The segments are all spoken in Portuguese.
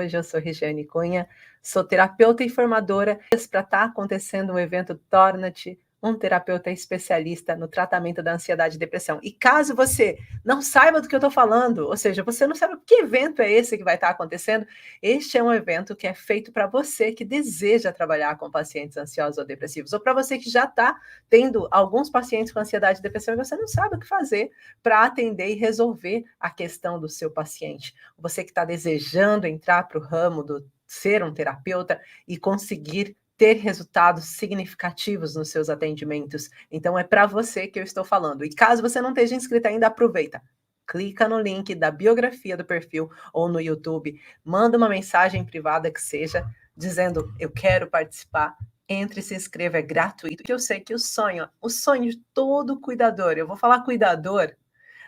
hoje. Eu sou Regiane Cunha, sou terapeuta e formadora. Para estar acontecendo um evento Torna-te um terapeuta especialista no tratamento da ansiedade e depressão. E caso você não saiba do que eu estou falando, ou seja, você não sabe que evento é esse que vai estar acontecendo, este é um evento que é feito para você que deseja trabalhar com pacientes ansiosos ou depressivos, ou para você que já está tendo alguns pacientes com ansiedade e depressão e você não sabe o que fazer para atender e resolver a questão do seu paciente. Você que está desejando entrar para o ramo do ser um terapeuta e conseguir ter resultados significativos nos seus atendimentos. Então, é para você que eu estou falando. E caso você não esteja inscrito ainda, aproveita. Clica no link da biografia do perfil ou no YouTube, manda uma mensagem privada que seja, dizendo, eu quero participar, entre e se inscreva, é gratuito, porque eu sei que o sonho de todo cuidador, eu vou falar cuidador,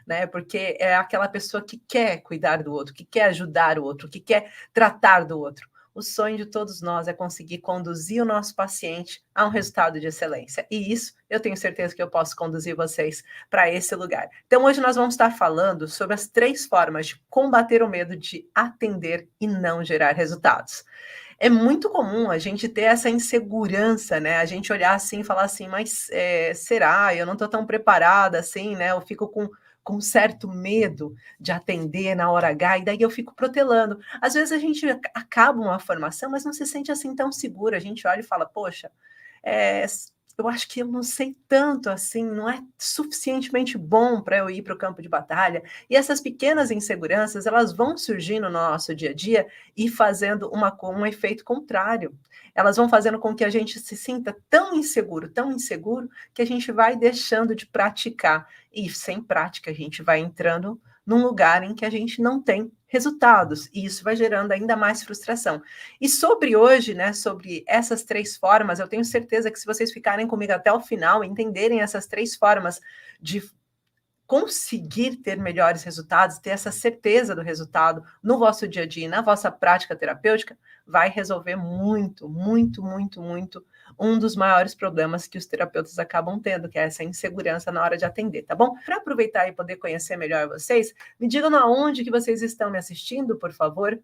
né? Porque é aquela pessoa que quer cuidar do outro, que quer ajudar o outro, que quer tratar do outro. O sonho de todos nós é conseguir conduzir o nosso paciente a um resultado de excelência. E isso eu tenho certeza que eu posso conduzir vocês para esse lugar. Então, hoje nós vamos estar falando sobre as 3 formas de combater o medo de atender e não gerar resultados. É muito comum a gente ter essa insegurança, né? A gente olhar assim e falar assim, mas será? Eu não estou tão preparada assim, né? Eu fico com certo medo de atender na hora H, e daí eu fico protelando. Às vezes a gente acaba uma formação, mas não se sente assim tão segura. A gente olha e fala, poxa, é, eu acho que eu não sei tanto assim, não é suficientemente bom para eu ir para o campo de batalha. E essas pequenas inseguranças, elas vão surgir no nosso dia a dia e fazendo um efeito contrário. Elas vão fazendo com que a gente se sinta tão inseguro, que a gente vai deixando de praticar. E sem prática, a gente vai entrando num lugar em que a gente não tem resultados, e isso vai gerando ainda mais frustração. E sobre hoje, né, sobre essas 3 formas, eu tenho certeza que se vocês ficarem comigo até o final, entenderem essas 3 formas de conseguir ter melhores resultados, ter essa certeza do resultado no vosso dia a dia, na vossa prática terapêutica, vai resolver muito, muito, muito, muito um dos maiores problemas que os terapeutas acabam tendo, que é essa insegurança na hora de atender, tá bom? Para aproveitar e poder conhecer melhor vocês, me digam aonde que vocês estão me assistindo, por favor.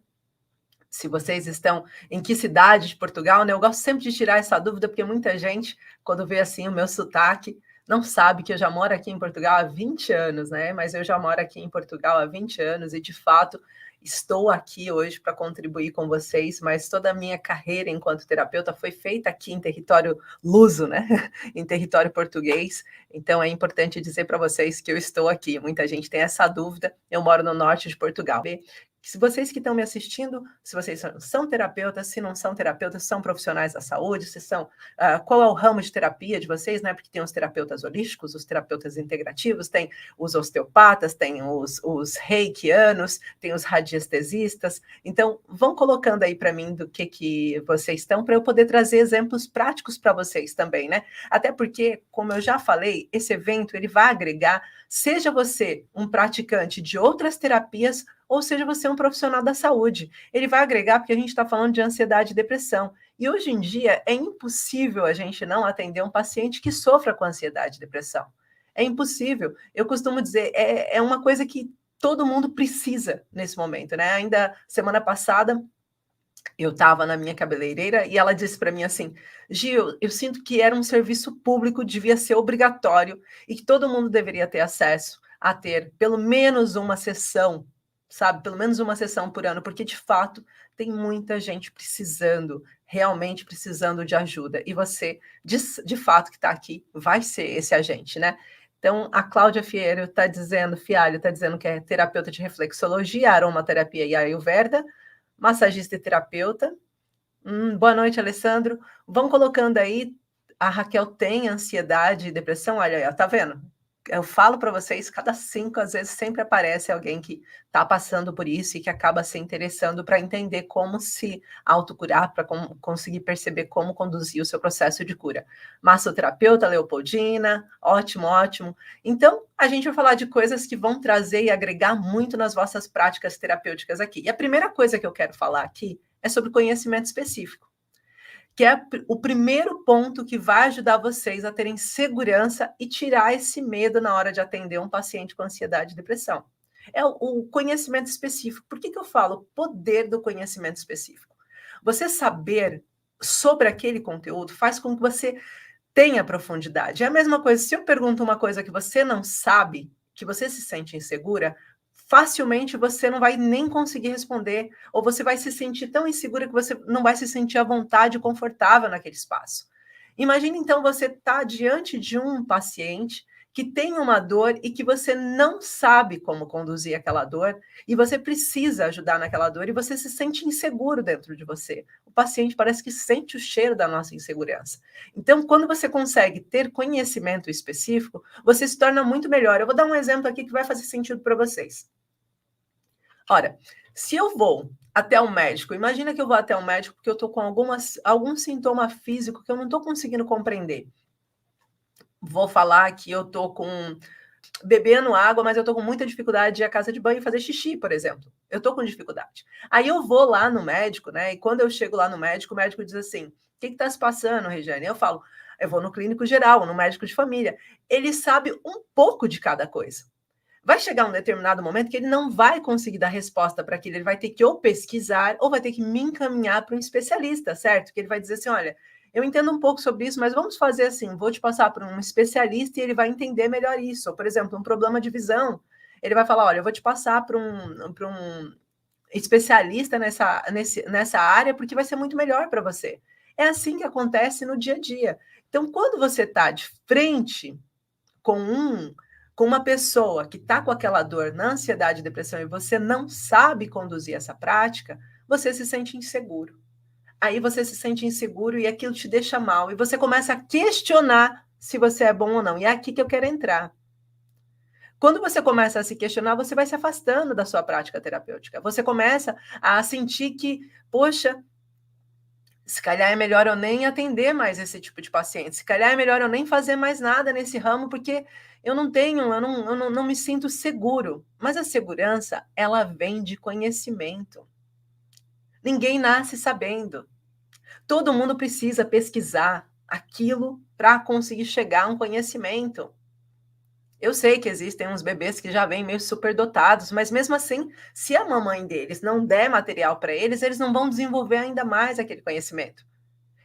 Se vocês estão em que cidade de Portugal, né? Eu gosto sempre de tirar essa dúvida, porque muita gente, quando vê assim o meu sotaque, não sabe que eu já moro aqui em Portugal há 20 anos, né? Mas eu já moro aqui em Portugal há 20 anos e, de fato, estou aqui hoje para contribuir com vocês, mas toda a minha carreira enquanto terapeuta foi feita aqui em território luso, né? Em território português. Então, é importante dizer para vocês que eu estou aqui. Muita gente tem essa dúvida. Eu moro no norte de Portugal. Se vocês que estão me assistindo, se vocês são terapeutas, se não são terapeutas, são profissionais da saúde, se são, qual é o ramo de terapia de vocês, né? Porque tem os terapeutas holísticos, os terapeutas integrativos, tem os osteopatas, tem os reikianos, tem os radiestesistas. Então, vão colocando aí para mim do que vocês estão, para eu poder trazer exemplos práticos para vocês também, né? Até porque, como eu já falei, esse evento ele vai agregar, seja você um praticante de outras terapias, ou seja você um profissional da saúde. Ele vai agregar porque a gente está falando de ansiedade e depressão. E hoje em dia é impossível a gente não atender um paciente que sofra com ansiedade e depressão. É impossível. Eu costumo dizer, é uma coisa que todo mundo precisa nesse momento, né? Ainda semana passada, eu estava na minha cabeleireira e ela disse para mim assim, Gil, eu sinto que era um serviço público, devia ser obrigatório e que todo mundo deveria ter acesso a ter pelo menos uma sessão, sabe? Pelo menos uma sessão por ano, porque de fato tem muita gente precisando, realmente precisando de ajuda. E você, de fato, que está aqui, vai ser esse agente, né? Então, a Cláudia Fialho está dizendo que é terapeuta de reflexologia, aromaterapia e ayurveda, massagista e terapeuta. Boa noite, Alessandro. Vão colocando aí, a Raquel tem ansiedade e depressão, olha aí, tá vendo? Eu falo para vocês, cada 5, às vezes, sempre aparece alguém que está passando por isso e que acaba se interessando para entender como se autocurar, para conseguir perceber como conduzir o seu processo de cura. Massoterapeuta, Leopoldina, ótimo, ótimo. Então, a gente vai falar de coisas que vão trazer e agregar muito nas vossas práticas terapêuticas aqui. E a primeira coisa que eu quero falar aqui é sobre conhecimento específico, que é o primeiro ponto que vai ajudar vocês a terem segurança e tirar esse medo na hora de atender um paciente com ansiedade e depressão. É o conhecimento específico. Por que eu falo poder do conhecimento específico? Você saber sobre aquele conteúdo faz com que você tenha profundidade. É a mesma coisa, se eu pergunto uma coisa que você não sabe, que você se sente insegura, facilmente você não vai nem conseguir responder, ou você vai se sentir tão insegura que você não vai se sentir à vontade e confortável naquele espaço. Imagina então você estar diante de um paciente que tem uma dor e que você não sabe como conduzir aquela dor, e você precisa ajudar naquela dor, e você se sente inseguro dentro de você. O paciente parece que sente o cheiro da nossa insegurança. Então, quando você consegue ter conhecimento específico, você se torna muito melhor. Eu vou dar um exemplo aqui que vai fazer sentido para vocês. Ora, se eu vou até o médico, imagina que eu vou até o médico porque eu estou com algum sintoma físico que eu não estou conseguindo compreender. Vou falar que eu estou bebendo água, mas eu estou com muita dificuldade de ir à casa de banho e fazer xixi, por exemplo. Eu estou com dificuldade. Aí eu vou lá no médico, né? E quando eu chego lá no médico, o médico diz assim: o que está se passando, Regiane? Eu falo: eu vou no clínico geral, no médico de família. Ele sabe um pouco de cada coisa. Vai chegar um determinado momento que ele não vai conseguir dar resposta para aquilo, ele vai ter que ou pesquisar ou vai ter que me encaminhar para um especialista, certo? Que ele vai dizer assim: olha, eu entendo um pouco sobre isso, mas vamos fazer assim, vou te passar para um especialista e ele vai entender melhor isso. Ou, por exemplo, um problema de visão, ele vai falar: olha, eu vou te passar para um especialista nessa área, porque vai ser muito melhor para você. É assim que acontece no dia a dia. Então, quando você está de frente com uma pessoa que está com aquela dor na ansiedade e depressão e você não sabe conduzir essa prática, você se sente inseguro. Aí você se sente inseguro e aquilo te deixa mal. E você começa a questionar se você é bom ou não. E é aqui que eu quero entrar. Quando você começa a se questionar, você vai se afastando da sua prática terapêutica. Você começa a sentir que, poxa, se calhar é melhor eu nem atender mais esse tipo de paciente. Se calhar é melhor eu nem fazer mais nada nesse ramo, porque eu não me sinto seguro. Mas a segurança, ela vem de conhecimento. Ninguém nasce sabendo. Todo mundo precisa pesquisar aquilo para conseguir chegar a um conhecimento. Eu sei que existem uns bebês que já vêm meio superdotados, mas mesmo assim, se a mamãe deles não der material para eles, eles não vão desenvolver ainda mais aquele conhecimento.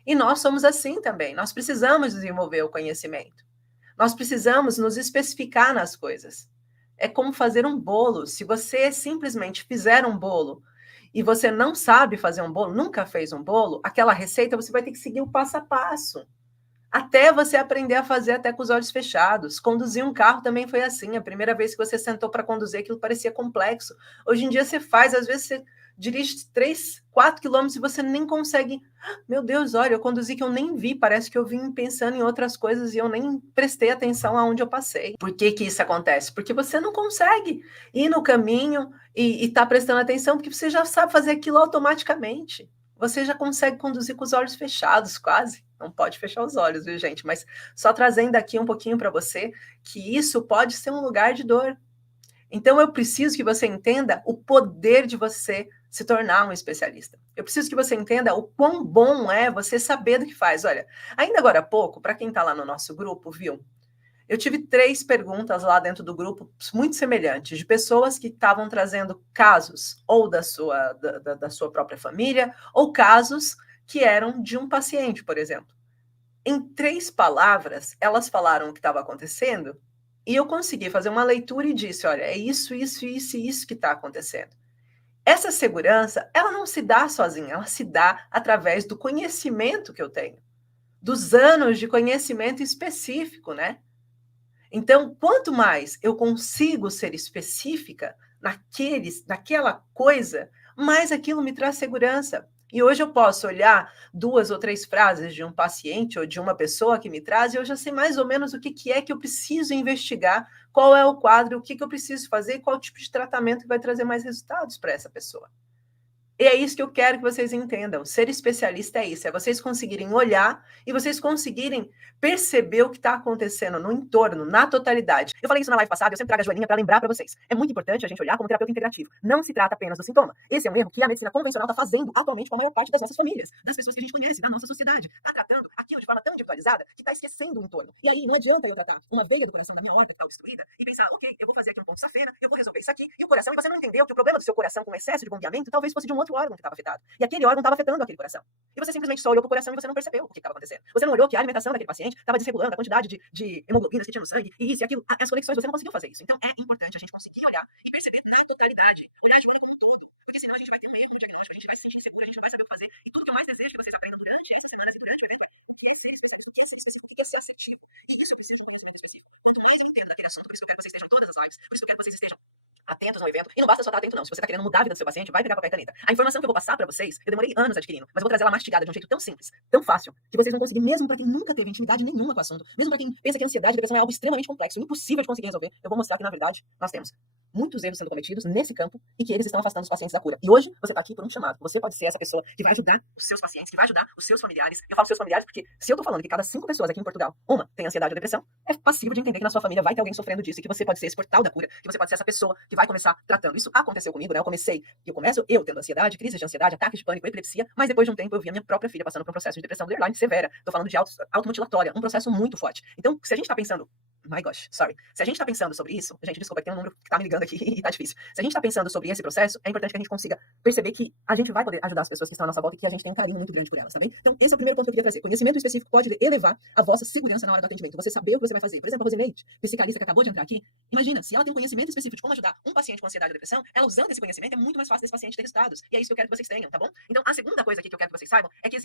E nós somos assim também. Nós precisamos desenvolver o conhecimento. Nós precisamos nos especificar nas coisas. É como fazer um bolo. Se você simplesmente fizer um bolo e você não sabe fazer um bolo, nunca fez um bolo, aquela receita você vai ter que seguir o passo a passo. Até você aprender a fazer até com os olhos fechados. Conduzir um carro também foi assim. A primeira vez que você sentou para conduzir, aquilo parecia complexo. Hoje em dia você faz, às vezes você dirige 3, 4 quilômetros e você nem consegue. Meu Deus, olha, eu conduzi que eu nem vi. Parece que eu vim pensando em outras coisas e eu nem prestei atenção aonde eu passei. Por que isso acontece? Porque você não consegue ir no caminho e tá prestando atenção, porque você já sabe fazer aquilo automaticamente. Você já consegue conduzir com os olhos fechados, quase. Não pode fechar os olhos, viu, gente? Mas só trazendo aqui um pouquinho para você que isso pode ser um lugar de dor. Então, eu preciso que você entenda o poder de você se tornar um especialista. Eu preciso que você entenda o quão bom é você saber do que faz. Olha, ainda agora há pouco, para quem está lá no nosso grupo, viu? Eu tive 3 perguntas lá dentro do grupo muito semelhantes, de pessoas que estavam trazendo casos ou da sua própria família, ou casos que eram de um paciente, por exemplo. Em 3 palavras, elas falaram o que estava acontecendo e eu consegui fazer uma leitura e disse: olha, é isso, isso, isso e isso que está acontecendo. Essa segurança, ela não se dá sozinha, ela se dá através do conhecimento que eu tenho, dos anos de conhecimento específico, né? Então, quanto mais eu consigo ser específica naquela coisa, mais aquilo me traz segurança. E hoje eu posso olhar 2 ou 3 frases de um paciente ou de uma pessoa que me traz e eu já sei mais ou menos o que é que eu preciso investigar, qual é o quadro, o que eu preciso fazer e qual tipo de tratamento que vai trazer mais resultados para essa pessoa. E é isso que eu quero que vocês entendam. Ser especialista é isso, é vocês conseguirem olhar e vocês conseguirem perceber o que está acontecendo no entorno, na totalidade. Eu falei isso na live passada, eu sempre trago a Joaninha para lembrar para vocês. É muito importante a gente olhar como terapeuta integrativo. Não se trata apenas do sintoma. Esse é um erro que a medicina convencional está fazendo atualmente com a maior parte das nossas famílias, das pessoas que a gente conhece, da nossa sociedade. Está tratando aquilo de forma tão individualizada que está esquecendo o entorno. E aí não adianta eu tratar uma veia do coração da minha horta que está obstruída e pensar, ok, eu vou fazer aqui um ponto safena, eu vou resolver isso aqui, e o coração, e você não entendeu que o problema do seu coração com excesso de bombeamento talvez fosse de um outro órgão que estava afetado. E aquele órgão estava afetando aquele coração. E você simplesmente só olhou para o coração e você não percebeu o que estava acontecendo. Você não olhou que a alimentação daquele paciente estava desregulando a quantidade de hemoglobinas que tinha no sangue, e isso e aquilo, as conexões, você não conseguiu fazer isso. Então é importante a gente conseguir olhar e perceber na totalidade, olhar de maneira como um todo, porque senão a gente vai ter medo de diagnóstico, a gente vai se sentir inseguro, a gente não vai saber o que fazer. E tudo que eu mais desejo que vocês aprendam durante essas semanas e durante o evento é ser específico, ser assertivo. E isso eu preciso de um conhecimento específico. Quanto mais eu entendo daquele assunto, por isso que eu quero que vocês estejam todas as lives, por isso que eu quero que vocês estejam atentos ao evento. E não basta só estar atento, não. Se você está querendo mudar a vida do seu paciente, vai pegar papel e caneta. A informação que eu vou passar para vocês, eu demorei anos adquirindo, mas eu vou trazer ela mastigada de um jeito tão simples, tão fácil, que vocês vão conseguir, mesmo para quem nunca teve intimidade nenhuma com o assunto, mesmo para quem pensa que ansiedade e depressão é algo extremamente complexo, impossível de conseguir resolver, eu vou mostrar que, na verdade, nós temos muitos erros sendo cometidos nesse campo e que eles estão afastando os pacientes da cura. E hoje você está aqui por um chamado. Você pode ser essa pessoa que vai ajudar os seus pacientes, que vai ajudar os seus familiares. Eu falo seus familiares porque se eu tô falando que cada 5 pessoas aqui em Portugal, uma tem ansiedade ou depressão, é passível de entender que na sua família vai ter alguém sofrendo disso e que você pode ser esse portal da cura, que você pode ser essa pessoa que vai começar tratando. Isso aconteceu comigo, né? Eu começo tendo ansiedade, crises de ansiedade, ataques de pânico, epilepsia, mas depois de um tempo eu vi a minha própria filha passando por um processo de depressão borderline severa. Tô falando de automutilatória, um processo muito forte. Então, se a gente tá pensando, my gosh, sorry. Se a gente tá pensando sobre isso, gente, desculpa, tem um número que tá me ligando aqui e tá difícil. Se a gente tá pensando sobre esse processo, é importante que a gente consiga perceber que a gente vai poder ajudar as pessoas que estão à nossa volta e que a gente tem um carinho muito grande por elas, tá bem? Então, esse é o primeiro ponto que eu queria trazer. Conhecimento específico pode elevar a vossa segurança na hora do atendimento. Você saber o que você vai fazer. Por exemplo, a Rosineide, psicanalista que acabou de entrar aqui, imagina, se ela tem um conhecimento específico de como ajudar um paciente com ansiedade ou depressão, ela usando esse conhecimento é muito mais fácil desse paciente ter resultados. E é isso que eu quero que vocês tenham, tá bom? Então, a segunda coisa aqui que eu quero que vocês saibam é que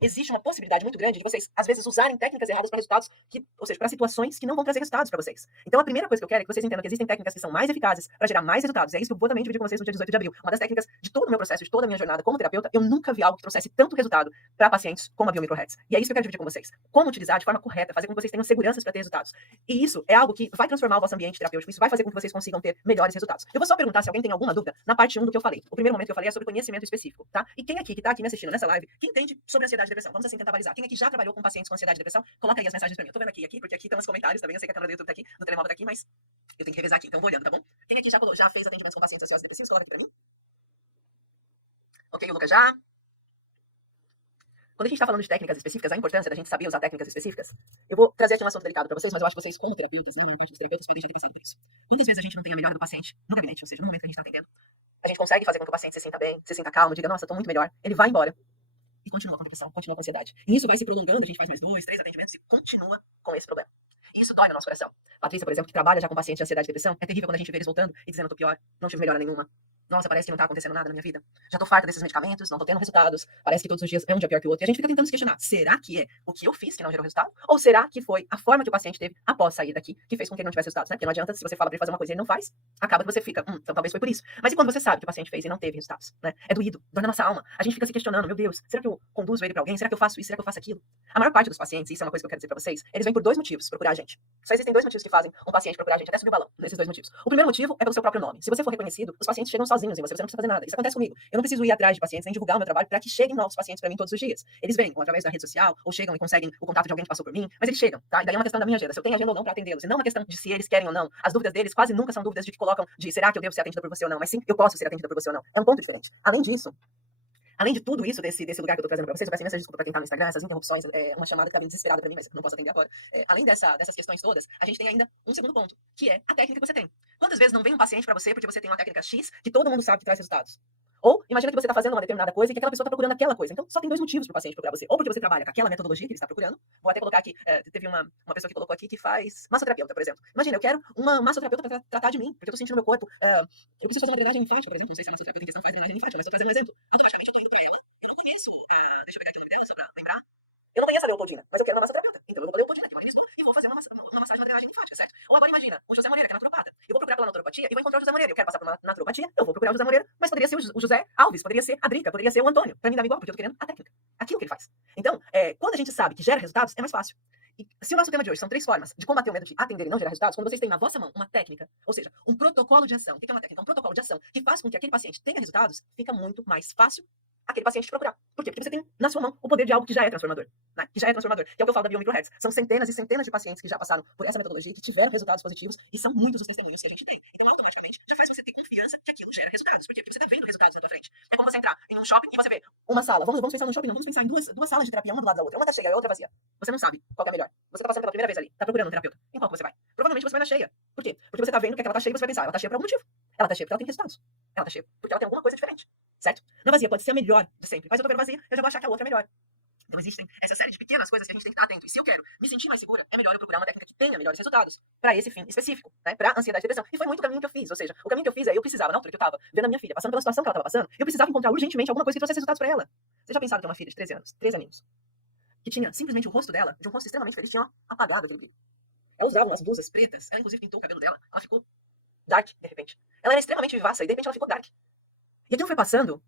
existe uma possibilidade muito grande de vocês, às vezes, usarem técnicas erradas para resultados ou seja, para situações que não vão trazer resultados para vocês. Então, a primeira coisa que eu quero é que vocês entendam que existem técnicas que são mais eficazes para gerar mais resultados. É isso que eu vou também dividir com vocês no dia 18 de abril. Uma das técnicas de todo o meu processo, de toda a minha jornada como terapeuta, eu nunca vi algo que trouxesse tanto resultado para pacientes como a biomicrohertz. E é isso que eu quero dividir com vocês. Como utilizar de forma correta, fazer com que vocês tenham seguranças para ter resultados. E isso é algo que vai transformar o vosso ambiente terapêutico, isso vai fazer com que vocês consigam ter melhores resultados. Eu vou só perguntar se alguém tem alguma dúvida na parte 1 do que eu falei. O primeiro momento que eu falei é sobre conhecimento específico, tá? E quem aqui que tá aqui me assistindo nessa live, quem entende sobre ansiedade e depressão? Vamos assim tentar balizar. Quem aqui já trabalhou com pacientes com ansiedade e depressão? Coloca aí as mensagens pra mim. Eu tô vendo aqui, porque aqui estão os comentários também. Eu sei que a câmera do YouTube tá aqui, do telemóvel tá aqui, mas eu tenho que revezar aqui, então eu vou olhando, tá bom? Quem aqui já fez atendimentos com pacientes ansiosos e depressivos? Coloca aqui pra mim. Ok, o Lucas já. Quando a gente tá falando de técnicas específicas, a importância da gente saber usar técnicas específicas, eu vou trazer aqui um assunto delicado pra vocês, mas eu acho que vocês, como terapeutas, né, a maior parte dos terapeutas podem já ter passado por isso. Quantas vezes a gente não tem a melhora do paciente no gabinete, ou seja, no momento que a gente tá atendendo, a gente consegue fazer com que o paciente se sinta bem, se sinta calmo, diga, nossa, tô muito melhor, ele vai embora. E continua com depressão, continua com ansiedade. E isso vai se prolongando, a gente faz mais 2, 3 atendimentos e continua com esse problema. E isso dói no nosso coração. Patrícia, por exemplo, que trabalha já com pacientes de ansiedade e depressão, é terrível quando a gente vê eles voltando e dizendo, eu tô pior, não tive melhora nenhuma. Nossa, parece que não tá acontecendo nada na minha vida. Já tô farta desses medicamentos, não tô tendo resultados. Parece que todos os dias é um dia pior que o outro. E a gente fica tentando se questionar, será que é o que eu fiz que não gerou resultado? Ou será que foi a forma que o paciente teve após sair daqui que fez com que ele não tivesse resultados, né? Porque não adianta, se você fala pra ele fazer uma coisa e ele não faz, acaba que você fica, então talvez foi por isso. Mas e quando você sabe que o paciente fez e não teve resultados, né? É doído, dor na nossa alma. A gente fica se questionando, meu Deus, será que eu conduzo ele pra alguém? Será que eu faço isso? Será que eu faço aquilo? A maior parte dos pacientes, isso é uma coisa que eu quero dizer pra vocês, eles vêm por 2 motivos procurar a gente. Só existem 2 motivos que fazem um paciente procurar a gente, até subir o balão, nesses 2 motivos. O primeiro motivo é pelo seu próprio nome. Se você for reconhecido, os pacientes chegam sozinhos em você não precisa fazer nada. Isso acontece comigo. Eu não preciso ir atrás de pacientes, nem divulgar o meu trabalho para que cheguem novos pacientes para mim todos os dias. Eles vêm, ou através da rede social, ou chegam e conseguem o contato de alguém que passou por mim, mas eles chegam, tá? E daí é uma questão da minha agenda, se eu tenho agenda ou não para atendê-los, e não uma questão de se eles querem ou não. As dúvidas deles quase nunca são dúvidas de que colocam de será que eu devo ser atendida por você ou não, mas sim, eu posso ser atendida por você ou não. É um ponto diferente. Além de tudo isso, desse lugar que eu tô trazendo pra vocês, eu peço imensa desculpa pra quem tá no Instagram, essas interrupções, uma chamada que tá vindo desesperada pra mim, mas não posso atender agora. Além dessas questões todas, a gente tem ainda um segundo ponto, que é a técnica que você tem. Quantas vezes não vem um paciente pra você porque você tem uma técnica X que todo mundo sabe que traz resultados? Ou imagina que você está fazendo uma determinada coisa e que aquela pessoa está procurando aquela coisa. Então, só tem 2 motivos para o paciente procurar você. Ou porque você trabalha com aquela metodologia que ele está procurando. Vou até colocar aqui, teve uma pessoa que colocou aqui que faz massoterapeuta, por exemplo. Imagina, eu quero uma massoterapeuta para tratar de mim, porque eu estou sentindo no meu corpo. Eu preciso fazer uma drenagem linfática, por exemplo. Não sei se a massoterapeuta em questão faz drenagem linfática, mas estou trazendo um exemplo. Automaticamente eu estou indo para ela. Eu não conheço, deixa eu pegar aqui o nome dela, só para lembrar. Eu não conheço a Leopoldina, mas eu quero uma massoterapeuta. Então eu vou para a Leopoldina, que é uma Lisboa, e vou fazer uma massagem, uma drenagem linfática, certo? Ou agora imagina, o José Moreira, que é naturopata. Eu vou procurar pela naturopatia e vou encontrar o José Moreira. Eu quero passar por uma naturopatia, eu vou procurar o José Moreira, mas poderia ser o José Alves, poderia ser a Drica, poderia ser o Antônio. Pra mim dá igual, porque eu tô querendo a técnica. Aquilo que ele faz. Então, quando a gente sabe que gera resultados, é mais fácil. E se o nosso tema de hoje são 3 formas de combater o medo de atender e não gerar resultados, quando vocês têm na vossa mão uma técnica, ou seja, um protocolo de ação. O que é uma técnica? Um protocolo de ação que faz com que aquele paciente tenha resultados, fica muito mais fácil aquele paciente te procurar. Por quê? Porque você tem na sua mão o poder de algo que já é transformador, né? Que já é transformador, que é o que eu falo da Biomicrohertz. São centenas e centenas de pacientes que já passaram por essa metodologia, que tiveram resultados positivos, e são muitos os testemunhos que a gente tem. Então, automaticamente, já faz você ter confiança que aquilo gera resultados. Por quê? Porque você está vendo resultados na tua frente. É como você entrar em um shopping e você vê uma sala. Vamos pensar no shopping, não. Vamos pensar em duas salas de terapia, uma do lado da outra. Uma tá cheia e a outra vazia. Você não sabe qual que é a melhor. Você tá passando pela primeira vez ali, tá procurando um terapeuta. Em qual que você vai? Provavelmente você vai na cheia. Por quê? Porque você tá vendo que aquela tá cheia e você vai pensar, ela tá cheia por algum motivo. Ela tá cheia porque ela tem resultados. Ela tá cheia porque ela tem alguma coisa diferente. Certo? Na vazia pode ser a melhor de sempre, mas eu tô vendo vazia, eu já vou achar que a outra é melhor. Então existem essa série de pequenas coisas que a gente tem que estar atento. E se eu quero me sentir mais segura, é melhor eu procurar uma técnica que tenha melhores resultados para esse fim específico, né? Para ansiedade e depressão. E foi muito o caminho que eu fiz. Ou seja, o caminho que eu fiz é, eu precisava, na altura que eu tava vendo a minha filha passando pela situação que ela tava passando, eu precisava encontrar urgentemente alguma coisa que trouxesse resultados para ela. Vocês já pensaram ter uma filha de 13 anos, 13 aninhos, que tinha simplesmente o rosto dela, de um rosto extremamente feliz, tinha apagado aquele brilho. Ela usava umas blusas pretas, ela inclusive pintou o cabelo dela, ela ficou dark, de repente. Ela era extremamente vivaça e de repente ela ficou dark. E aquilo foi passando.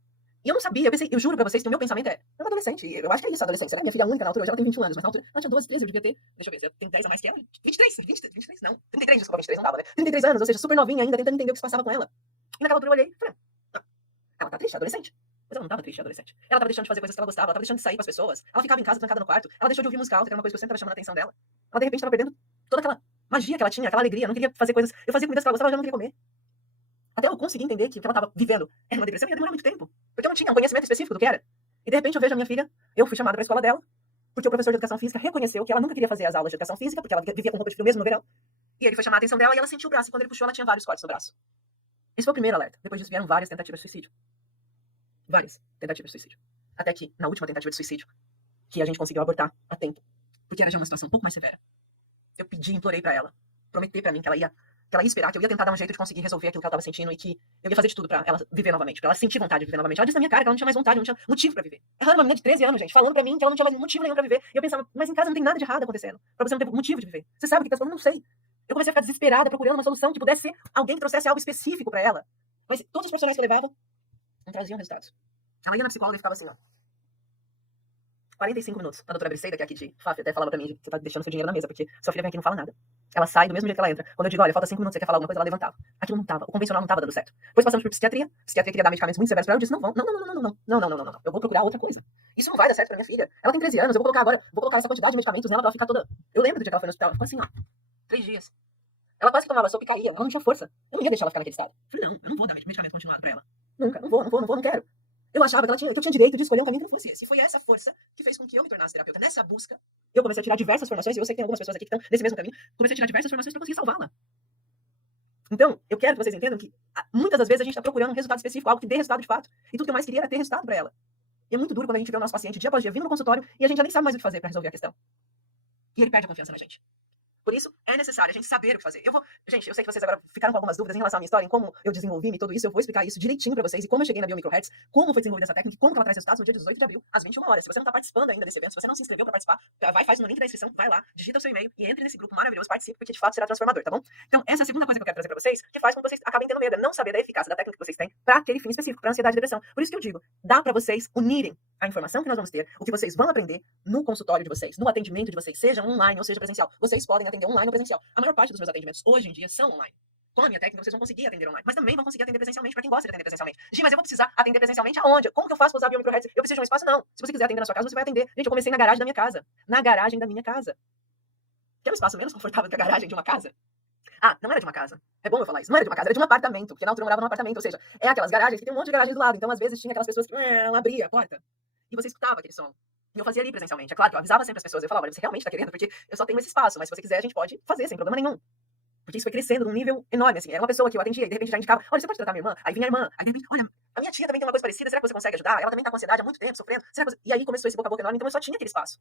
E eu não sabia, eu pensei, eu juro pra vocês que o meu pensamento é uma adolescente. Eu acho que é isso, adolescência, né? Minha filha única na altura, hoje ela tem 21 anos, mas na altura ela tinha 12, 13, eu devia ter, deixa eu ver, eu tenho 10 a mais que ela. 23 não. 33, desculpa, 23 não dava, né? 33 anos, ou seja, super novinha ainda, tentando entender o que se passava com ela. E naquela altura eu olhei e falei, não, ela tá triste, adolescente. Mas ela não tava triste, adolescente. Ela tava deixando de fazer coisas que ela gostava, ela tava deixando de sair com as pessoas. Ela ficava em casa, trancada no quarto. Ela deixou de ouvir música alta, que era uma coisa que eu sempre tava chamando a atenção dela. Ela de repente tava perdendo toda aquela magia que ela tinha, aquela alegria, não queria fazer coisas. Eu fazia comidas que ela gostava, ela já não queria comer. Até eu conseguir entender que o que ela tava vivendo era uma depressão ia demorar muito tempo. Porque eu não tinha um conhecimento específico do que era. E de repente eu vejo a minha filha, eu fui chamada pra escola dela, porque o professor de educação física reconheceu que ela nunca queria fazer as aulas de educação física, porque ela vivia com roupa de frio mesmo no verão. E ele foi chamar a atenção dela e ela sentiu o braço. E quando ele puxou, ela tinha vários cortes no braço. Esse foi o primeiro alerta. Depois disso vieram várias tentativas de suicídio. Várias tentativas de suicídio. Até que, na última tentativa de suicídio, que a gente conseguiu abortar a tempo, porque era já uma situação um pouco mais severa, eu pedi, implorei pra ela, prometer pra mim que ela ia esperar, que eu ia tentar dar um jeito de conseguir resolver aquilo que ela tava sentindo e que eu ia fazer de tudo pra ela viver novamente, pra ela sentir vontade de viver novamente. Ela disse na minha cara que ela não tinha mais vontade, não tinha motivo pra viver. Ela era uma menina de 13 anos, gente, falando pra mim que ela não tinha mais motivo nenhum pra viver. E eu pensava, mas em casa não tem nada de errado acontecendo, pra você não ter motivo de viver. Você sabe o que tá falando? Não sei. Eu comecei a ficar desesperada, procurando uma solução que pudesse ser alguém que trouxesse algo específico pra ela. Mas todos os profissionais que eu levava não traziam resultados. Ela ia na psicóloga e ficava assim, ó. 45 minutos. A doutora Briseida, que é aqui de FAF, até falava pra mim, você tá deixando seu dinheiro na mesa, porque sua filha vem aqui e não fala nada. Ela sai do mesmo jeito que ela entra. Quando eu digo, olha, falta 5 minutos, você quer falar alguma coisa, ela levantava. Aquilo não tava, o convencional não tava dando certo. Depois passamos por psiquiatria. Psiquiatria queria dar medicamentos muito severos pra ela, eu disse, não, não. Eu vou procurar outra coisa. Isso não vai dar certo pra minha filha. Ela tem 13 anos, eu vou colocar essa quantidade de medicamentos nela pra ela ficar toda... Eu lembro do dia que ela foi no hospital, ela ficou assim, ó, 3 dias. Ela quase que tomava sopa e caía, ela não tinha força. Eu não ia deixar ela ficar naquele estado. Eu falei, não, eu não vou dar medicamento continuado pra ela. Nunca, não quero. Eu achava que eu tinha direito de escolher um caminho que não fosse esse. E foi essa força que fez com que eu me tornasse terapeuta. Nessa busca, eu comecei a tirar diversas formações, e eu sei que tem algumas pessoas aqui que estão nesse mesmo caminho, comecei a tirar diversas formações para conseguir salvá-la. Então, eu quero que vocês entendam que muitas das vezes a gente está procurando um resultado específico, algo que dê resultado de fato. E tudo que eu mais queria era ter resultado para ela. E é muito duro quando a gente vê o nosso paciente dia após dia vindo no consultório e a gente já nem sabe mais o que fazer para resolver a questão. E ele perde a confiança na gente. Por isso, é necessário a gente saber o que fazer. Gente, eu sei que vocês agora ficaram com algumas dúvidas em relação à minha história, em como eu desenvolvi-me e tudo isso. Eu vou explicar isso direitinho pra vocês e como eu cheguei na Biomicrohertz, como foi desenvolvida essa técnica e como que ela traz resultados no dia 18 de abril, às 21 horas. Se você não tá participando ainda desse evento, se você não se inscreveu pra participar, faz no link da inscrição, vai lá, digita o seu e-mail e entre nesse grupo maravilhoso, participe, porque de fato será transformador, tá bom? Então, essa é a segunda coisa que eu quero trazer pra vocês, que faz com que vocês acabem tendo medo, é não saber da eficácia da técnica que vocês têm pra aquele fim específico, pra ansiedade e depressão. Por isso que eu digo, dá pra vocês unirem a informação que nós vamos ter, o que vocês vão aprender no consultório de vocês, no atendimento de vocês, seja online ou seja presencial. Vocês podem atender online ou presencial. A maior parte dos meus atendimentos hoje em dia são online. Com a minha técnica, vocês vão conseguir atender online, mas também vão conseguir atender presencialmente para quem gosta de atender presencialmente. Gi, mas eu vou precisar atender presencialmente aonde? Como que eu faço para usar a Biomicrohertz? Eu preciso de um espaço? Não. Se você quiser atender na sua casa, você vai atender. Gente, eu comecei na garagem da minha casa. Na garagem da minha casa. Quer um espaço menos confortável que a garagem de uma casa? Ah, não era de uma casa. É bom eu falar isso. Não era de uma casa, era de um apartamento. Porque na altura eu morava num apartamento. Ou seja, é aquelas garagens que tem um monte de garagens do lado. Então, às vezes, tinha aquelas pessoas que ela abria a porta. E você escutava aquele som. E eu fazia ali presencialmente. É claro que eu avisava sempre as pessoas. Eu falava, olha, você realmente tá querendo? Porque eu só tenho esse espaço. Mas se você quiser, a gente pode fazer sem problema nenhum. Porque isso foi crescendo num nível enorme, assim. Era uma pessoa que eu atendia e de repente já indicava, olha, você pode tratar minha irmã? Aí vinha a irmã. Aí de repente, olha, a minha tia também tem uma coisa parecida. Será que você consegue ajudar? Ela também tá com ansiedade há muito tempo, sofrendo. Será que você... E aí começou esse boca a boca enorme. Então eu só tinha aquele espaço.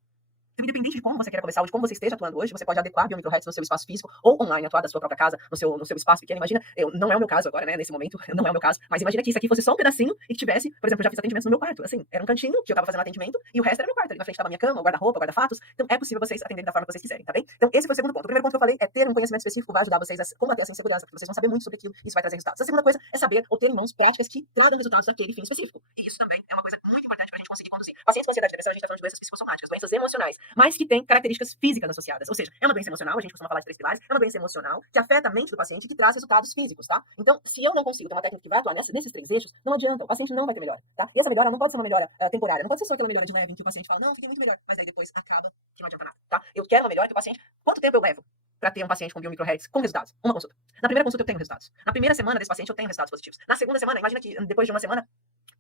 Então, independente de como você quer começar, ou de como você esteja atuando hoje, você pode adequar a Biomicrohertz no seu espaço físico ou online, atuar da sua própria casa, no seu espaço pequeno. Imagina, não é o meu caso agora, né, nesse momento, não é o meu caso, mas imagina que isso aqui fosse só um pedacinho e que tivesse, por exemplo, eu já fiz atendimentos no meu quarto, assim, era um cantinho que eu tava fazendo atendimento e o resto era meu quarto, ali na frente tava a minha cama, o guarda-roupa, o guarda-fatos. Então é possível vocês atenderem da forma que vocês quiserem, tá bem? Então esse foi o segundo ponto. O primeiro ponto que eu falei é ter um conhecimento específico vai ajudar vocês a combater essa insegurança, porque vocês vão saber muito sobre aquilo e isso vai trazer resultados. A segunda coisa é saber ou ter em mãos práticas que tragam resultados daquele fim específico. E isso também é uma coisa muito importante pra gente conseguir conduzir. Pacientes com ansiedade e depressão, a gente tá falando de doenças psicossomáticas, doenças emocionais. mas que tem características físicas associadas. Ou seja, é uma doença emocional, a gente costuma falar de 3 pilares, é uma doença emocional que afeta a mente do paciente e que traz resultados físicos, tá? Então, se eu não consigo ter uma técnica que vai atuar nesses 3 eixos, não adianta, o paciente não vai ter melhora, tá? E essa melhora não pode ser uma melhora temporária, não pode ser só aquela melhora de leve em que o paciente fala, não, fiquei muito melhor, mas aí depois acaba que não adianta nada, tá? Eu quero uma melhora que o paciente, quanto tempo eu levo para ter um paciente com biomicrohertz com resultados? Uma consulta. Na primeira consulta eu tenho resultados. Na primeira semana desse paciente eu tenho resultados positivos. Na segunda semana, imagina que depois de uma semana,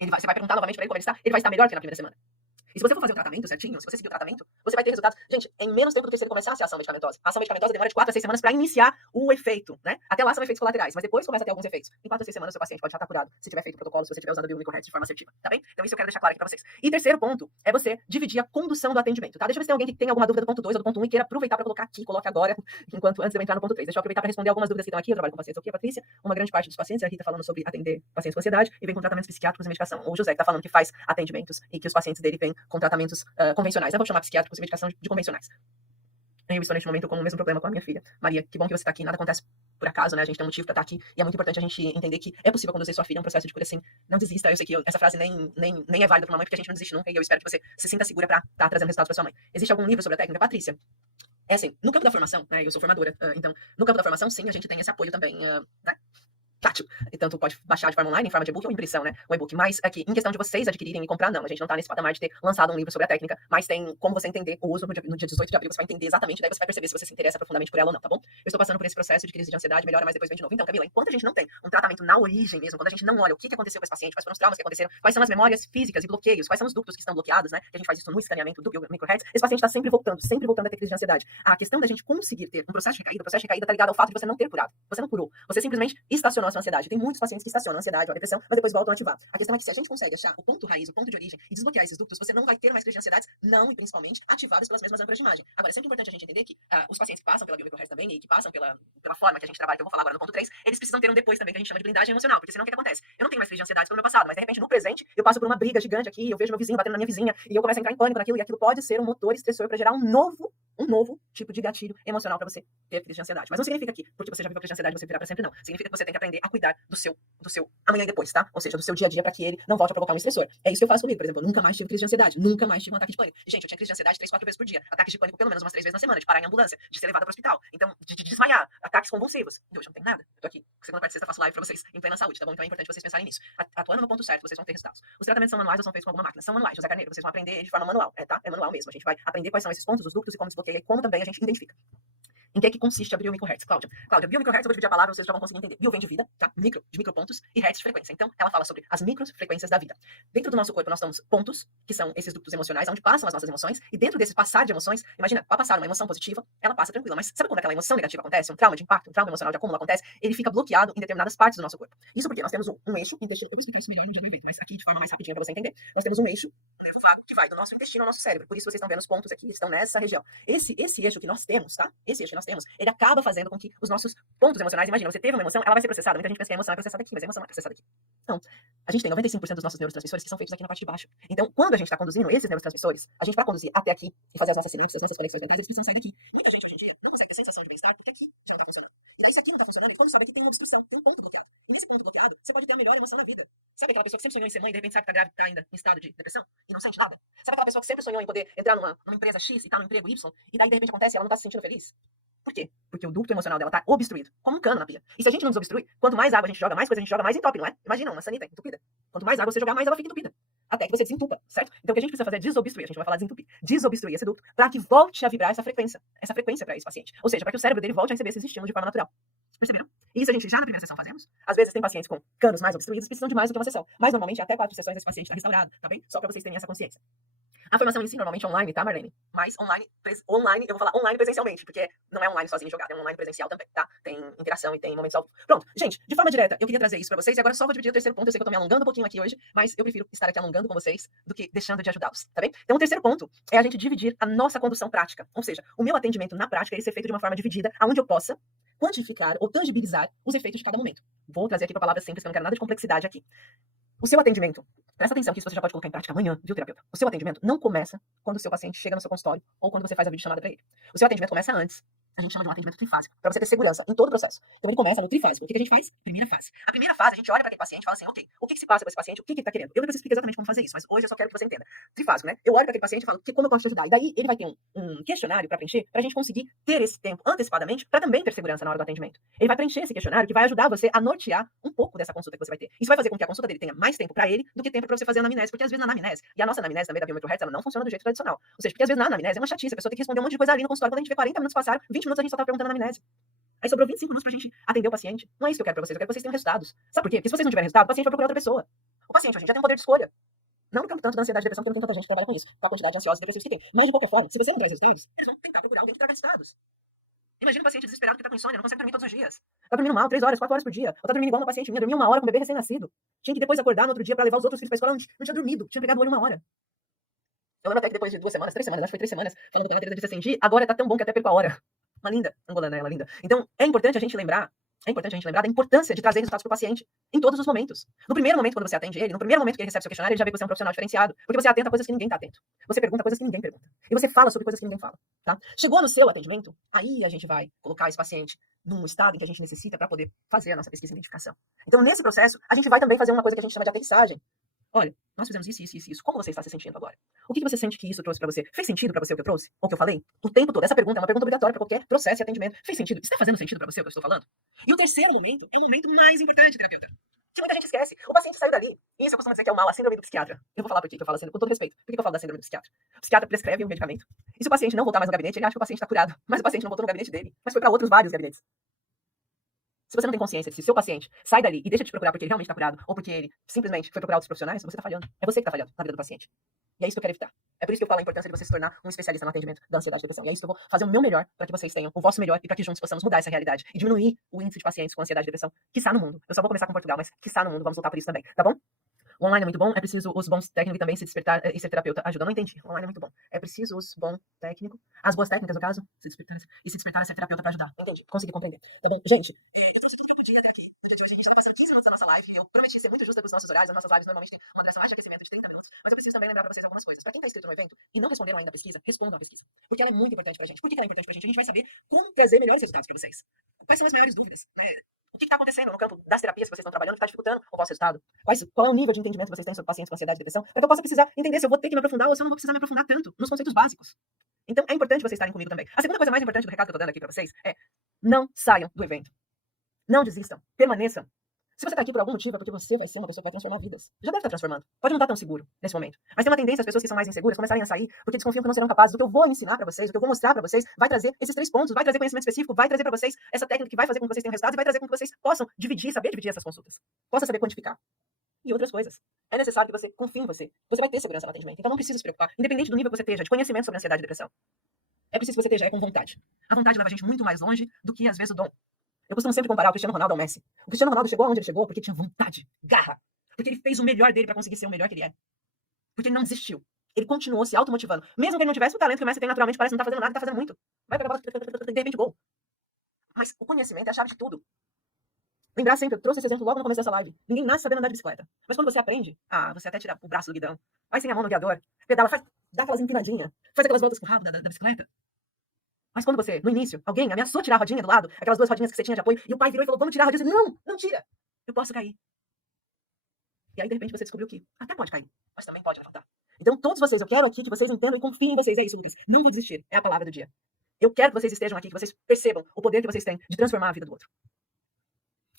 você vai perguntar novamente para ele como ele vai estar melhor que na primeira semana. E se você for fazer o tratamento certinho, se você seguir o tratamento, você vai ter resultados. Gente, em menos tempo do que se ele começasse a ação medicamentosa. A ação medicamentosa demora de 4 a 6 semanas para iniciar o efeito, né? Até lá são efeitos colaterais, mas depois começa a ter alguns efeitos. Em 4 a 6 semanas, o seu paciente pode estar curado, se tiver feito o protocolo, se você tiver usado o biomicrohertz de forma assertiva, tá bem? Então isso eu quero deixar claro aqui para vocês. E terceiro ponto é você dividir a condução do atendimento, tá? Deixa eu ver se tem alguém que tem alguma dúvida do ponto 2 ou do ponto 1 e queira aproveitar para colocar aqui, coloque agora, antes de eu entrar no ponto 3. Deixa eu aproveitar para responder algumas dúvidas que estão aqui. Eu trabalho com pacientes aqui, a Patrícia, uma grande parte dos pacientes, a Rita falando sobre atender pacientes com ansiedade e vem com tratamentos psiquiátricos e medicação. O José que tá falando que faz atendimentos e que os pacientes dele vêm com tratamentos convencionais. Eu vou chamar psiquiátricos e medicação de convencionais. Eu estou neste momento com o mesmo problema com a minha filha. Maria, que bom que você está aqui, nada acontece por acaso, né? A gente tem um motivo para estar aqui e é muito importante a gente entender que é possível conduzir sua filha a um processo de cura assim. Não desista, eu sei que essa frase nem é válida para uma mãe, porque a gente não desiste nunca e eu espero que você se sinta segura para estar trazendo resultados para sua mãe. Existe algum livro sobre a técnica? Patrícia, é assim, no campo da formação, né? Eu sou formadora, então, no campo da formação, sim, a gente tem esse apoio também, né? Tátil. E tanto pode baixar de forma online, em forma de e-book ou impressão, né? Um e-book. Mas aqui, em questão de vocês adquirirem e comprar, não. A gente não tá nesse patamar de ter lançado um livro sobre a técnica, mas tem como você entender o uso no dia 18 de abril, você vai entender exatamente, daí você vai perceber se você se interessa profundamente por ela ou não, tá bom? Eu estou passando por esse processo de crise de ansiedade, melhora, mas depois vem de novo. Então, Camila, enquanto a gente não tem um tratamento na origem mesmo, quando a gente não olha o que aconteceu com esse paciente, quais foram os traumas que aconteceram, quais são as memórias físicas e bloqueios, quais são os ductos que estão bloqueados, né? Que a gente faz isso no escaneamento do biomicrohertz, esse paciente está sempre voltando a ter crise de ansiedade. A questão da gente conseguir ter um processo de recaída, o processo de recaída tá ligado ao fato de você não ter curado. Você não curou. Você simplesmente estacionou a sua ansiedade. Tem muitos pacientes que estacionam a ansiedade ou a depressão, mas depois voltam a ativar. A questão é que se a gente consegue achar o ponto raiz, o ponto de origem e desbloquear esses ductos, você não vai ter mais crise de ansiedades, não e principalmente ativadas pelas mesmas âncoras de imagem. Agora, é sempre importante a gente entender que os pacientes que passam pela biomicrohertz também e que passam pela forma que a gente trabalha, que eu vou falar agora no ponto 3, eles precisam ter um depois também que a gente chama de blindagem emocional, porque senão o que acontece? Eu não tenho mais crise de ansiedade pelo meu passado, mas de repente no presente eu passo por uma briga gigante aqui, eu vejo meu vizinho batendo na minha vizinha e eu começo a entrar em pânico naquilo e aquilo pode ser um motor estressor para gerar um novo tipo de gatilho emocional para você ter crise de ansiedade. Mas não significa que, porque você já viveu crise de ansiedade, você virar para sempre, não. Significa que você tem que aprender a cuidar do seu amanhã e depois, tá? Ou seja, do seu dia a dia para que ele não volte a provocar um estressor. É isso que eu faço comigo, por exemplo. Eu nunca mais tive crise de ansiedade, nunca mais tive um ataque de pânico. Gente, eu tinha crise de ansiedade 3, 4 vezes por dia. Ataques de pânico pelo menos umas 3 vezes na semana, de parar em ambulância, de ser levada para o hospital. Então, de desmaiar, ataques convulsivos. E hoje não tem nada. Eu tô aqui, segunda parte de sexta, faço live para vocês em plena saúde, tá bom? Então é importante vocês pensarem nisso. Atuando no ponto certo, vocês vão ter resultados. Os tratamentos são manuais ou são feitos com alguma máquina? São manuais, José Carneiro. Vocês vão aprender de forma manual, tá? É manual mesmo. A gente vai aprender quais são esses pontos, os ductos e como desbloqueia e como também a gente identifica. Em que consiste a biomicrohertz, Cláudia? Cláudia, biomicrohertz, eu vou dividir a palavra, vocês já vão conseguir entender. Bio vem de vida, tá? Micro, de micropontos, e hertz de frequência. Então, ela fala sobre as microfrequências da vida. Dentro do nosso corpo, nós temos pontos, que são esses ductos emocionais, onde passam as nossas emoções, e dentro desse passar de emoções, imagina, para passar uma emoção positiva, ela passa tranquila, mas sabe quando aquela emoção negativa acontece? Um trauma de impacto, um trauma emocional de acúmulo acontece, ele fica bloqueado em determinadas partes do nosso corpo. Isso porque nós temos um eixo, eu vou explicar isso melhor no dia do evento, mas aqui de forma mais rapidinha para você entender. Nós temos um eixo, um nervo vago, que vai do nosso intestino ao nosso cérebro. Por isso vocês estão vendo os pontos aqui, estão nessa região. Esse eixo que nós temos, tá? Esse eixo que nós temos, ele acaba fazendo com que os nossos pontos emocionais, imagina, você teve uma emoção, ela vai ser processada. Muita gente pensa que a emoção é processada aqui, mas a emoção é processada aqui. Não. A gente tem 95% dos nossos neurotransmissores que são feitos aqui na parte de baixo. Então, quando a gente está conduzindo esses neurotransmissores, a gente vai conduzir até aqui e fazer as nossas sinapses, as nossas conexões mentais, eles precisam sair daqui. Muita gente hoje em dia não consegue ter sensação de bem-estar porque aqui já não está funcionando. E daí, se aqui não está funcionando, quando sabe que tem uma obstrução, tem um ponto bloqueado. E nesse ponto bloqueado, você pode ter a melhor emoção da vida. Sabe aquela pessoa que sempre sonhou em ser mãe e de repente sabe que está grávida, está ainda em estado de depressão e não sente nada? Sabe aquela pessoa que sempre sonhou em poder entrar numa empresa X e está no emprego Y e daí de repente acontece e ela não está se sentindo feliz? Por quê? Porque o ducto emocional dela tá obstruído, como um cano na pia. E se a gente não desobstrui, quanto mais água a gente joga, mais coisa a gente joga, mais entope, não é? Imagina uma sanita entupida. Quanto mais água você jogar, mais ela fica entupida. Até que você desentupa, certo? Então o que a gente precisa fazer é desobstruir. A gente vai falar desentupir. Desobstruir esse ducto para que volte a vibrar essa frequência para esse paciente. Ou seja, para que o cérebro dele volte a receber esses estímulos de forma natural. Perceberam? E isso a gente já na primeira sessão fazemos. Às vezes tem pacientes com canos mais obstruídos que precisam de mais do que uma sessão. Mas normalmente até 4 sessões esse paciente está restaurado, tá bem? Só para vocês terem essa consciência. A formação em si, normalmente online, tá, Marlene? Mas online, eu vou falar online presencialmente, porque não é online sozinho jogado, é online presencial também, tá? Tem interação e tem momentos ao... Pronto, gente, de forma direta, eu queria trazer isso pra vocês, e agora só vou dividir o terceiro ponto. Eu sei que eu tô me alongando um pouquinho aqui hoje, mas eu prefiro estar aqui alongando com vocês do que deixando de ajudá-los, tá bem? Então o terceiro ponto é a gente dividir a nossa condução prática, ou seja, o meu atendimento na prática, ele ser feito de uma forma dividida, onde eu possa quantificar ou tangibilizar os efeitos de cada momento. Vou trazer aqui pra palavras simples, que eu não quero nada de complexidade aqui. O seu atendimento, presta atenção que isso você já pode colocar em prática amanhã, viu, terapeuta? O seu atendimento não começa quando o seu paciente chega no seu consultório ou quando você faz a videochamada para ele. O seu atendimento começa antes. A gente chama de um atendimento trifásico, para você ter segurança em todo o processo. Então ele começa no trifásico. O que a gente faz? Primeira fase. A primeira fase, a gente olha para aquele paciente e fala assim, ok, o que se passa com esse paciente, o que ele está querendo? Eu depois explico exatamente como fazer isso, mas hoje eu só quero que você entenda. Trifásico, né? Eu olho para aquele paciente e falo, como eu posso te ajudar? E daí ele vai ter um questionário para preencher, para a gente conseguir ter esse tempo antecipadamente, para também ter segurança na hora do atendimento. Ele vai preencher esse questionário que vai ajudar você a nortear um pouco dessa consulta que você vai ter. Isso vai fazer com que a consulta dele tenha mais tempo para ele do que tempo para você fazer a anamnese, porque às vezes na anamnese, e a nossa anamnese também da Biometro Hertz, ela não funciona do jeito tradicional. Ou seja, porque às vezes na anamnese é uma chatice, a pessoa tem que responder um monte de coisa ali no consultório, quando a gente vê 40 minutos passaram, 20 minutos a gente só tá perguntando a anamnese. Aí sobrou 25 minutos pra gente atender o paciente. Não é isso que eu quero pra vocês, eu quero que vocês tenham resultados. Sabe por quê? Porque se vocês não tiverem resultado, o paciente vai procurar outra pessoa. O paciente hoje em dia tem um poder de escolha. Não no campo tanto da ansiedade e depressão, porque não tem tanta gente que trabalha com isso, com a quantidade de ansiosos e depressivos que tem. Mas de qualquer forma, se você não traz resultados, eles vão tentar procurar alguém que traga resultados. Imagina um paciente desesperado que tá com insônia, não consegue dormir todos os dias. Tá dormindo mal, 3 horas, 4 horas por dia. Ou tá dormindo igual uma paciente minha, dormia 1 hora com um bebê recém-nascido. Tinha que depois acordar no outro dia pra levar os outros filhos pra escola, não tinha dormido, tinha pegado o olho 1 hora. Eu lembro até que depois de 2 semanas, 3 semanas, acho que foi 3 semanas, falando com a Teresa, disse assim, Gi, agora tá tão bom que até perco a hora. Uma linda, angolana ela, linda. Então, é importante a gente lembrar da importância de trazer resultados para o paciente em todos os momentos. No primeiro momento, quando você atende ele, no primeiro momento que ele recebe seu questionário, ele já vê que você é um profissional diferenciado, porque você atenta a coisas que ninguém está atento. Você pergunta coisas que ninguém pergunta. E você fala sobre coisas que ninguém fala, tá? Chegou no seu atendimento, aí a gente vai colocar esse paciente num estado em que a gente necessita para poder fazer a nossa pesquisa de identificação. Então, nesse processo, a gente vai também fazer uma coisa que a gente chama de aterrissagem. Olha, nós fizemos isso. Como você está se sentindo agora? O que você sente que isso trouxe para você? Fez sentido para você o que eu trouxe? Ou o que eu falei? O tempo todo. Essa pergunta é uma pergunta obrigatória para qualquer processo de atendimento. Fez sentido? Está fazendo sentido para você o que eu estou falando? E o terceiro momento é o momento mais importante, terapeuta. Que muita gente esquece. O paciente saiu dali. E isso eu costumo dizer que é o mal, a síndrome do psiquiatra. Eu vou falar por quê que eu falo assim, com todo respeito. Por que eu falo da síndrome do psiquiatra? O psiquiatra prescreve um medicamento. E se o paciente não voltar mais no gabinete, ele acha que o paciente está curado. Mas o paciente não voltou no gabinete dele. Mas foi para outros vários gabinetes. Se você não tem consciência de se seu paciente sai dali e deixa de te procurar porque ele realmente está curado, ou porque ele simplesmente foi procurar outros profissionais, você está falhando. É você que está falhando na vida do paciente. E é isso que eu quero evitar. É por isso que eu falo a importância de você se tornar um especialista no atendimento da ansiedade e depressão. E é isso que eu vou fazer o meu melhor para que vocês tenham o vosso melhor e para que juntos possamos mudar essa realidade e diminuir o índice de pacientes com ansiedade e depressão, quiçá no mundo. Eu só vou começar com Portugal, mas quiçá no mundo, vamos lutar por isso também, tá bom? O online é muito bom, é preciso os bons técnicos e também se despertar e ser terapeuta ajuda. Não entendi. O online é muito bom. É preciso os bons técnicos, as boas técnicas, no caso, se despertar a ser terapeuta para ajudar. Entendi. Consegui compreender. Tá bom? Gente, eu prometi ser muito justa com os nossos horários. As nossas lives normalmente têm uma duração mais de aquecimento de 30 minutos. Mas eu preciso também lembrar pra vocês algumas coisas. Pra quem tá inscrito no evento e não responderam ainda a pesquisa, respondam a pesquisa. Porque ela é muito importante pra gente. Por que ela é importante pra gente? A gente vai saber como trazer melhores resultados pra vocês. Quais são as maiores dúvidas? O que está acontecendo no campo das terapias que vocês estão trabalhando que está dificultando o vosso resultado? Qual é o nível de entendimento que vocês têm sobre pacientes com ansiedade e depressão? Para que eu possa precisar entender se eu vou ter que me aprofundar ou se eu não vou precisar me aprofundar tanto nos conceitos básicos. Então, é importante vocês estarem comigo também. A segunda coisa mais importante do recado que eu tô dando aqui pra vocês é: não saiam do evento. Não desistam. Permaneçam. Se você tá aqui por algum motivo, é porque você vai ser uma pessoa que vai transformar vidas. Já deve estar transformando. Pode não estar tão seguro nesse momento. Mas tem uma tendência as pessoas que são mais inseguras começarem a sair porque desconfiam que não serão capazes. O que eu vou ensinar pra vocês, o que eu vou mostrar pra vocês, vai trazer esses 3 pontos, vai trazer conhecimento específico, vai trazer pra vocês essa técnica que vai fazer com que vocês tenham resultados e vai trazer com que vocês possam saber dividir essas consultas. Possam saber quantificar. E outras coisas. É necessário que você confie em você. Você vai ter segurança no atendimento. Então não precisa se preocupar. Independente do nível que você esteja de conhecimento sobre ansiedade e depressão. É preciso que você esteja com vontade. A vontade leva a gente muito mais longe do que, às vezes, o dom. Eu costumo sempre comparar o Cristiano Ronaldo ao Messi. O Cristiano Ronaldo chegou aonde ele chegou porque tinha vontade, garra. Porque ele fez o melhor dele para conseguir ser o melhor que ele é. Porque ele não desistiu. Ele continuou se automotivando. Mesmo que ele não tivesse o talento que o Messi tem naturalmente, parece que não tá fazendo nada, tá fazendo muito. Vai pegar a bola, de repente, gol. Mas o conhecimento é a chave de tudo. Lembrar sempre, eu trouxe esse exemplo logo no começo dessa live. Ninguém nasce sabendo andar de bicicleta. Mas quando você aprende, você até tira o braço do guidão. Vai sem a mão no guiador. Pedala, dá aquelas empinadinhas. Faz aquelas voltas com o rabo da bicicleta. Mas quando você, no início, alguém ameaçou tirar a rodinha do lado, aquelas 2 rodinhas que você tinha de apoio, e o pai virou e falou, vamos tirar a rodinha. Você, não tira. Eu posso cair. E aí, de repente, você descobriu que até pode cair, mas também pode levantar. Então, todos vocês, eu quero aqui que vocês entendam e confiem em vocês. É isso, Lucas. Não vou desistir. É a palavra do dia. Eu quero que vocês estejam aqui, que vocês percebam o poder que vocês têm de transformar a vida do outro.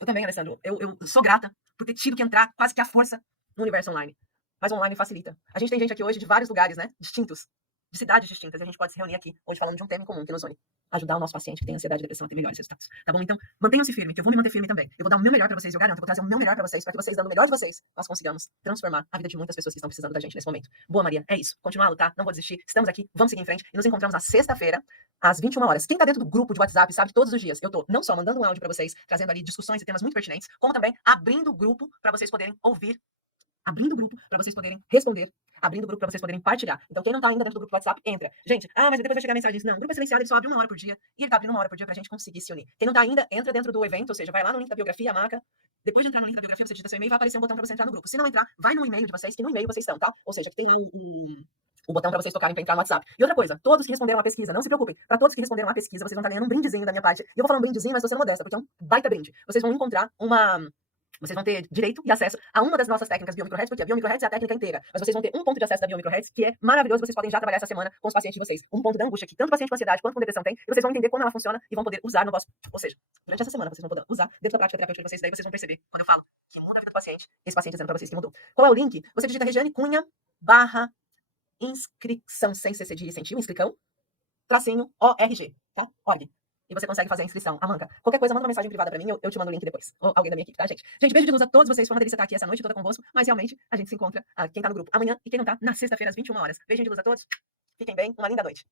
Eu também, Alessandro. Eu sou grata por ter tido que entrar quase que à força no universo online. Mas o online facilita. A gente tem gente aqui hoje de vários lugares, né? Distintos. De cidades distintas. E a gente pode se reunir aqui hoje falando de um tema em comum que nos une. Ajudar o nosso paciente que tem ansiedade e depressão a ter melhores resultados. Tá bom? Então, mantenham-se firme, que eu vou me manter firme também. Eu vou dar o meu melhor pra vocês, eu garanto. Eu vou trazer o meu melhor pra vocês, pra que vocês, dando o melhor de vocês, nós consigamos transformar a vida de muitas pessoas que estão precisando da gente nesse momento. Boa, Maria. É isso. Continuar a lutar, não vou desistir. Estamos aqui, vamos seguir em frente. E nos encontramos na sexta-feira, às 21 horas. Quem tá dentro do grupo de WhatsApp sabe que todos os dias eu tô não só mandando um áudio pra vocês, trazendo ali discussões e temas muito pertinentes, como também abrindo o grupo pra vocês poderem ouvir, abrindo o grupo pra vocês poderem responder, abrindo o grupo pra vocês poderem partilhar. Então, quem não tá ainda dentro do grupo do WhatsApp, entra. Gente, mas depois vai chegar mensagens. Não, o grupo é silenciado, ele só abre 1 hora por dia. E ele tá abrindo 1 hora por dia pra gente conseguir se unir. Quem não tá ainda, entra dentro do evento, ou seja, vai lá no link da biografia, marca. Depois de entrar no link da biografia, você digita seu e-mail, vai aparecer um botão pra você entrar no grupo. Se não entrar, vai no e-mail de vocês, que no e-mail vocês estão, tá? Ou seja, que tem lá o botão para vocês tocarem para entrar no WhatsApp. E outra coisa, todos que responderam a pesquisa, não se preocupem. Para todos que responderam a pesquisa, vocês vão estar ganhando um brindezinho da minha parte. E eu vou falar um brindezinho, mas tô sendo modesta, porque é um baita brinde. Vocês vão encontrar vocês vão ter direito e acesso a uma das nossas técnicas biomicrohertz, porque a biomicrohertz é a técnica inteira. Mas vocês vão ter um ponto de acesso da biomicrohertz, que é maravilhoso. Vocês podem já trabalhar essa semana com os pacientes de vocês. Um ponto da angústia que tanto paciente com ansiedade quanto com depressão tem. E vocês vão entender como ela funciona e vão poder usar no vosso... Ou seja, durante essa semana vocês vão poder usar dentro da prática terapêutica de vocês. Daí vocês vão perceber, quando eu falo que muda a vida do paciente, esse paciente dizendo pra vocês que mudou. Qual é o link? Você digita Regiane Cunha / inscrição, sem CC de sentiu, inscrição, tracinho, ORG, tá? Org. E você consegue fazer a inscrição. Amanca, qualquer coisa, manda uma mensagem privada pra mim, eu te mando o link depois. Ou alguém da minha equipe, tá, gente? Gente, beijo de luz a todos vocês. Foi uma delícia estar aqui essa noite toda convosco. Mas realmente, a gente se encontra, quem tá no grupo, amanhã. E quem não tá, na sexta-feira, às 21 horas. Beijo de luz a todos. Fiquem bem. Uma linda noite.